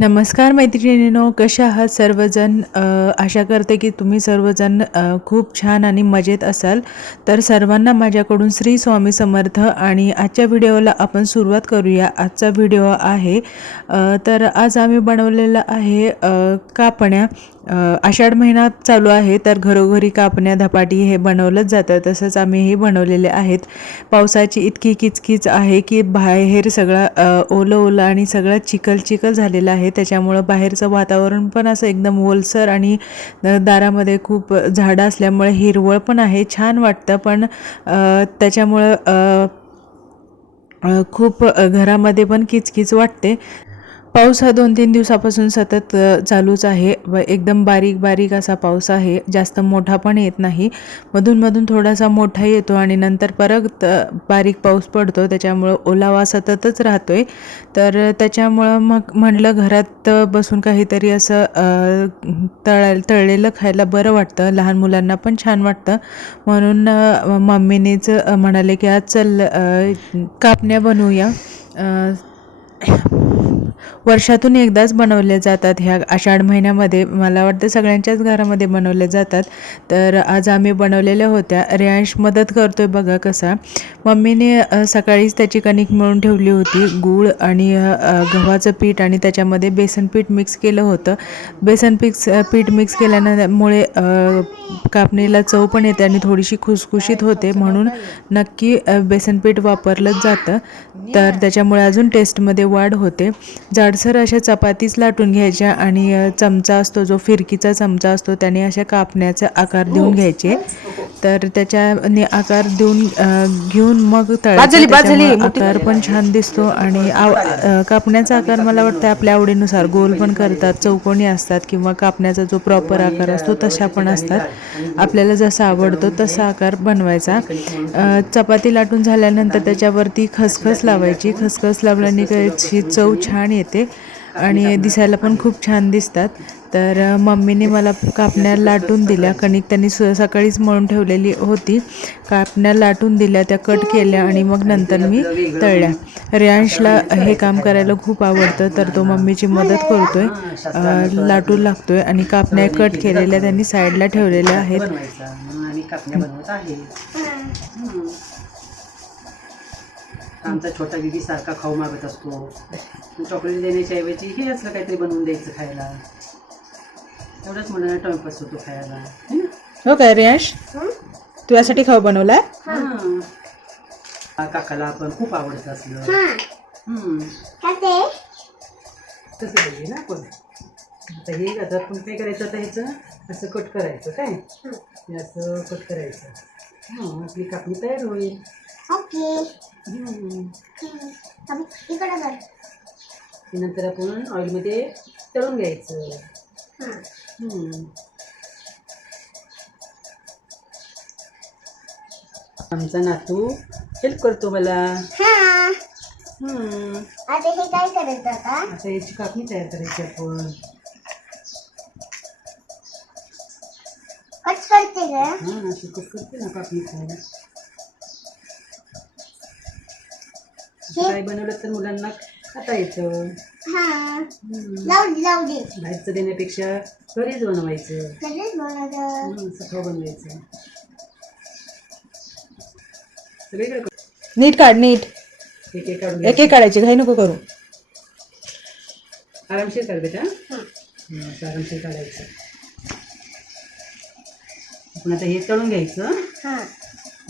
नमस्कार मैत्रिणींनो कशा आहात सर्वजण? आशा करते की तुम्ही सर्वजण खूप छान आणि मजेत असाल. तर सर्वांना माझ्याकडून श्री स्वामी समर्थ आणि आजच्या व्हिडिओला आपण सुरुवात करूया. आजचा व्हिडिओ आहे तर आज आम्ही बनवलेलं आहे कापण्या. आषाढ महिना चालू आहे तर घरोघरी कापण्या धपाटी हे बनवलंच जातं. तसंच आम्ही हे बनवलेले आहेत. पावसाची इतकी किचकिच आहे की बाहेर सगळं ओलं ओलं आणि सगळं चिखल चिखल झालेलं आहे. त्याच्यामुळं बाहेरचं वातावरण पण असं एकदम ओलसर आणि दारामध्ये खूप झाडं असल्यामुळे हिरवळ पण आहे. छान वाटतं पण त्याच्यामुळं खूप घरामध्ये पण किचकिच वाटते. पाऊस हा दोन तीन दिवसापासून सतत चालूच आहे व एकदम बारीक बारीक असा पाऊस आहे. जास्त मोठा पण येत नाही. मधूनमधून थोडासा मोठा येतो आणि नंतर परत बारीक पाऊस पडतो. त्याच्यामुळं ओलावा सततच राहतो आहे तर त्याच्यामुळं मग म्हणलं घरात बसून काहीतरी असं तळा तळलेलं खायला बरं वाटतं. लहान मुलांना पण छान वाटतं. म्हणून मम्मीनेच म्हणाले की आज चल कापण्या बनवूया. वर्षातून एकदाच बनवले जातात ह्या आषाढ महिन्यामध्ये. मला वाटतं सगळ्यांच्याच घरामध्ये बनवले जातात. तर आज आम्ही बनवलेल्या होत्या. रेयांश मदत करतोय बघा कसा. मम्मीने सकाळीच त्याची कणिक मिळून ठेवली होती. गूळ आणि गव्हाचं पीठ आणि त्याच्यामध्ये बेसन पीठ मिक्स केलं होतं. बेसन पिक्स पीठ मिक्स केल्यामुळे कापणीला चव पण येते आणि थोडीशी खुसखुशीत होते. म्हणून नक्की बेसन पीठ वापरलंच जातं. तर त्याच्यामुळे अजून टेस्टमध्ये वाढ होते. जाडसर अशा चपातीच लाटून घ्यायच्या आणि चमचा असतो जो फिरकीचा चमचा असतो त्याने अशा कापण्याचे आकार देऊन घ्यायचे. तर त्याच्याने आकार देऊन घेऊन मग तळायचे. आकार पण छान दिसतो आणि आव कापण्याचा आकार मला वाटतं आपल्या आवडीनुसार गोल पण करतात चौकोनी असतात किंवा कापण्याचा जो प्रॉपर आकार असतो तशा पण असतात. आपल्याला जसा आवडतो तसा आकार बनवायचा. चपाती लाटून झाल्यानंतर त्याच्यावरती खसखस लावायची. खसखस लावल्याने त्याची चव छान येते आणि दिसायला पण खूप छान दिसतात. तर मम्मीने मला कापण्या लाटून दिल्या. कणिक त्यांनी स सकाळीच मळून ठेवलेली होती. कापण्या लाटून दिल्या त्या कट केल्या आणि मग नंतर मी तळल्या. रेयांशला हे काम करायला खूप आवडतं तर तो मम्मीची मदत करतोय. अ, लाटू लागतोय आणि कापण्या कट केलेल्या त्यांनी साईडला ठेवलेल्या आहेत. आमचा छोटा दिदी सारखा खाऊ मागत असतो. चॉकलेट देण्याच्या ऐवजी हे असलं काहीतरी बनवून द्यायचं खायला. तेवढाच मुलांना टाइमपास होतो खायला. है ना? हो काय रेयांश तू यासाठी खाऊ बनवलाय? हां. काकाला आपण खूप आवडत असलं. हम्म. तसं पाहिजे ना आपण. आता हे आता आपण काय करायचं आता ह्याचं? असं कट करायचं काय? हे. असं कट करायचं. हां आपली कापणी तयार होईल. हम्म. नंतर आपण ऑइलमध्ये तळून घ्यायचं. आमचा नातू हेल्प करतो मला. हम्म. आता हे काय करायचं आता आता याची कापणी तयार करायची आपण. कट करते हां ना कापणी खायला काय बनवलं तर मुलांना खाता येतं. हा. हम्म. लावू दे लावू दे बाहेरचं देण्यापेक्षा घरीच बनवायचं. बनवलं. सखा बनवायचं. सगळीकडे कर- नीट काढ नीट. एक एक काढून एक एक काढायची घाई नको करू. आरामशीर काढ बेटा. हं, असं आरामशीर काढायचं. आपण आता हे तळून घ्यायचं. हा.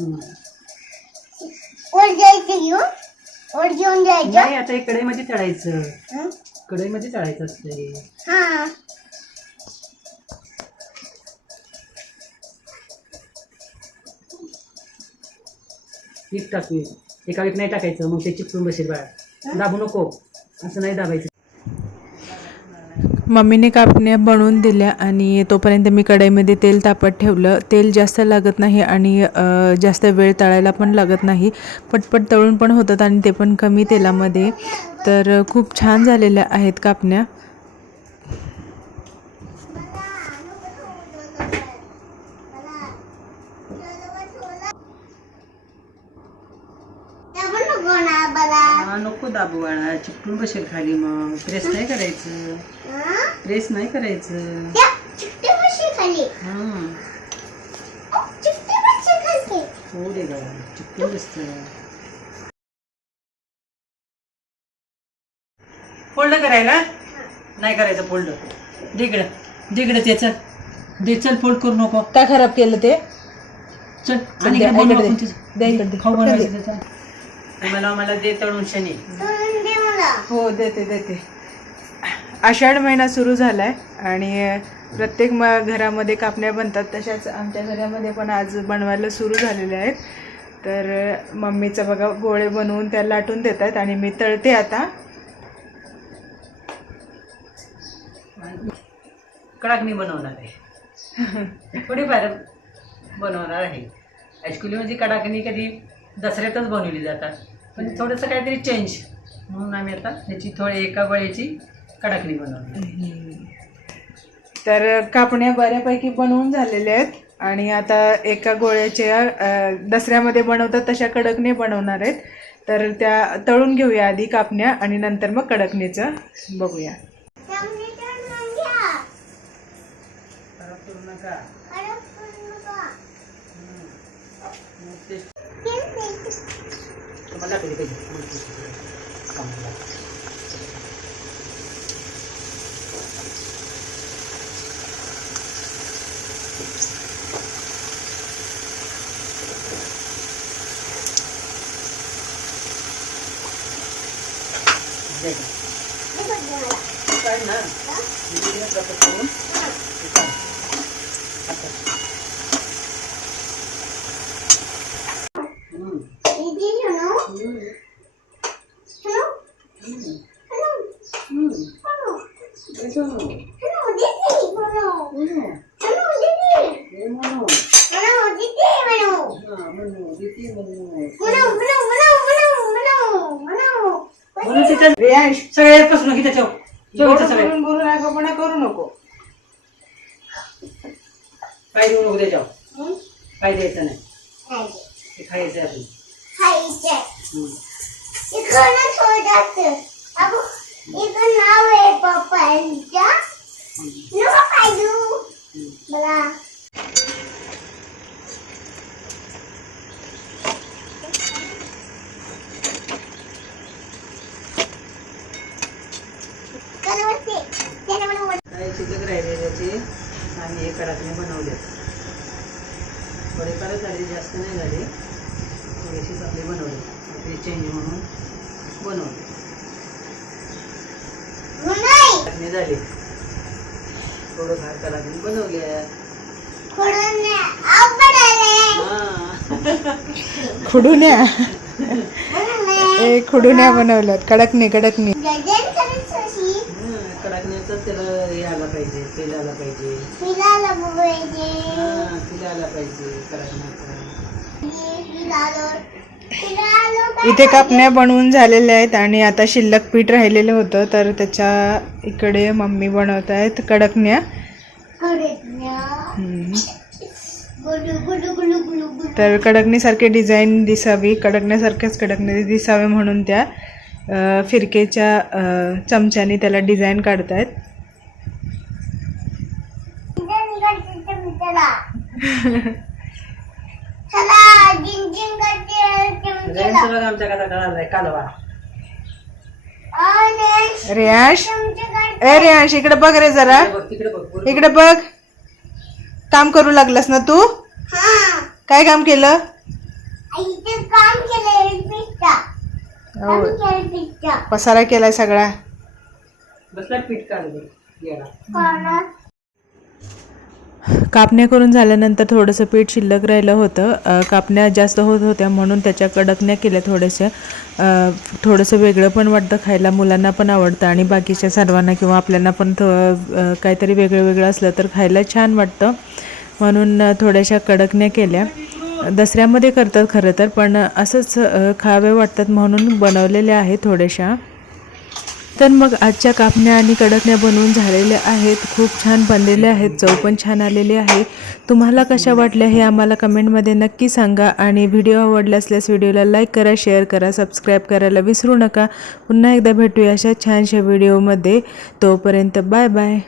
हं. घेऊ ओढ घेऊन जायचं नाही आता हे कढईमध्ये तळायचं हं? कढईमध्ये तळायचं असतं हे. हा मीठ टाकून. एका वेळेत नाही टाकायचं मग ते चिपटून बसेल बाळा. दाबू नको. असं नाही दाबायचं. मम्मीने कापण्या बनवून दिल्या आणि तोपर्यंत मी कढईमध्ये तेल तापत ठेवलं. तेल जास्त लागत नाही आणि जास्त वेळ तळायला पण लागत नाही. पटपट तळून पण होतात आणि ते पण कमी तेलामध्ये. तर खूप छान झालेल्या आहेत कापण्या. नको ना मला नको दाबू बाळा. चिपटून बसेल खाली मग. प्रेस नाही करायचं? प्रेस नाही करायचं. हां. दे बाबा बसतं फोल्ड करायला? नाही करायचं फोल्ड. दिगडं दिगडं ते चल. दे चल फोल्ड करू नको. काय खराब केलं ते? चल आणि द्या, इकडे दे. द्या इकडे दे. खाऊ बनवायचं दे. त्याचा. मला मला दे तळून शनी. हो देते देते. आषाढ महिना सुरू झाला आहे आणि प्रत्येक म घरामध्ये कापण्या बनतात. तशाच आमच्या घरामध्ये पण आज बनवायला सुरू झालेले आहेत. तर मम्मीचं बघा गोळे बनवून त्या लाटून देत आहेत आणि मी तळते आता. कडाकणी बनवणार आहे. थोडीफार बनवणार आहे. ॲक्च्युली म्हणजे कडाकणी कधी दसऱ्यातच बनवली जातात. पण थोडंसं काहीतरी चेंज म्हणून आम्ही आता त्याची थोडी एका वेळेची कडाकणी बनवली. तर कापण्या बऱ्यापैकी बनवून झालेल्या आहेत आणि आता एका गोळ्याच्या दसऱ्यामध्ये बनवतात तशा कडकणी बनवणार आहेत. तर त्या तळून घेऊया आधी कापण्या आणि नंतर मग कडकणीचं बघूया. चांगली तळून घ्या खराब करू नका खराब करू नका मग ते तेल पेट. तुम्हाला कधी कधी कामाला. दे गं. हे बघ मला. काढ ना हा? मी तिकडे प्रकट करून हा. ते काढ. आता. हम्म. दीदी सुनो हम्म. सुनो हम्म. सुनो हम्म. सुनो Eso no. सुनो दीदी सुनो Uno. सुनो दीदी Uno. सुनो दीदी सुनो Ah, mano, dito mo. सुनो सुनो सुनो सुनो सुनो सुनो म्हणून तिथं रियांश सगळ्यात पासून की त्याच्यावर जेवढं सगळ्यात बोलून बोलून आगाऊपणा करू नको. काय देऊ नको त्याच्यावर? काय द्यायचं नाही. ते खायचं आपण नाव आहे पप्पांच्या नको पाहिजे मला कनवते त्याने मला वड- काय शिल्लक राहिले त्याचे. आम्ही हे कडाकणे बनवले थोडेफारच झाले जास्त नाही झाले. थोडेसेच आपले बनवले. आपले चेंज म्हणून बनवले. झाले. थोडं फार कडाकणे बनवले खोडून अवघड आलंय. हा. खुडुन्या खुडुन्या बनवल्यात. कडकणी कडकणी हं, कडाकण्याचं त्याला हे आला पाहिजे. तेल आला पाहिजे हा तेल आला पाहिजे इथे कापण्या बनवून झालेल्या आहेत आणि आता शिल्लक पीठ राहिलेलं होतं तर त्याच्या इकडे मम्मी बनवत आहेत कडकण्या. करत ना हम्म. गुलू गुलू गुलू गुलू गुलू तर कडकणीसारखी डिझाईन दिसावी कडकण्यासारख्याच कडकणी दिसावे म्हणून त्या अ, फिरकेच्या अ, चमच्याने त्याला डिझाईन काढतायत. रियाश ए रियाश इकडे बघ रे जरा. इकडे बघ काम करू लागलास ना तू? हा. काय काम केलं? हो, पसारा केलाय सगळा. बसला पीठ काढ कापण्या करून झाल्यानंतर थोडंसं पीठ शिल्लक राहिलं होतं. कापण्या जास्त होत होत्या म्हणून त्याच्या कडकण्या केल्या थोड्याशा थोडंसं वेगळं पण वाटतं खायला मुलांना पण आवडतं आणि बाकीच्या सर्वांना किंवा आपल्याला पण थो काहीतरी वेगळं वेगळं असलं तर खायला छान वाटतं. म्हणून थोड्याशा कडकण्या केल्या. दसऱ्यामध्ये करतात खरं तर पण असंच खावे वाटतात म्हणून बनवलेल्या आहेत थोड्याशा. तर मग आजच्या कापण्या आणि कडकण्या बनवून झालेल्या आहेत. खूप छान बनलेल्या आहेत. चव पण छान आलेली आहे. तुम्हाला कशा वाटल्या हे आम्हाला कमेंटमध्ये नक्की सांगा आणि व्हिडिओ आवडला असल्यास व्हिडिओला लाईक करा शेअर करा सबस्क्राईब करायला विसरू नका. पुन्हा एकदा भेटूया अशा छानशा व्हिडिओमध्ये. तोपर्यंत बाय बाय.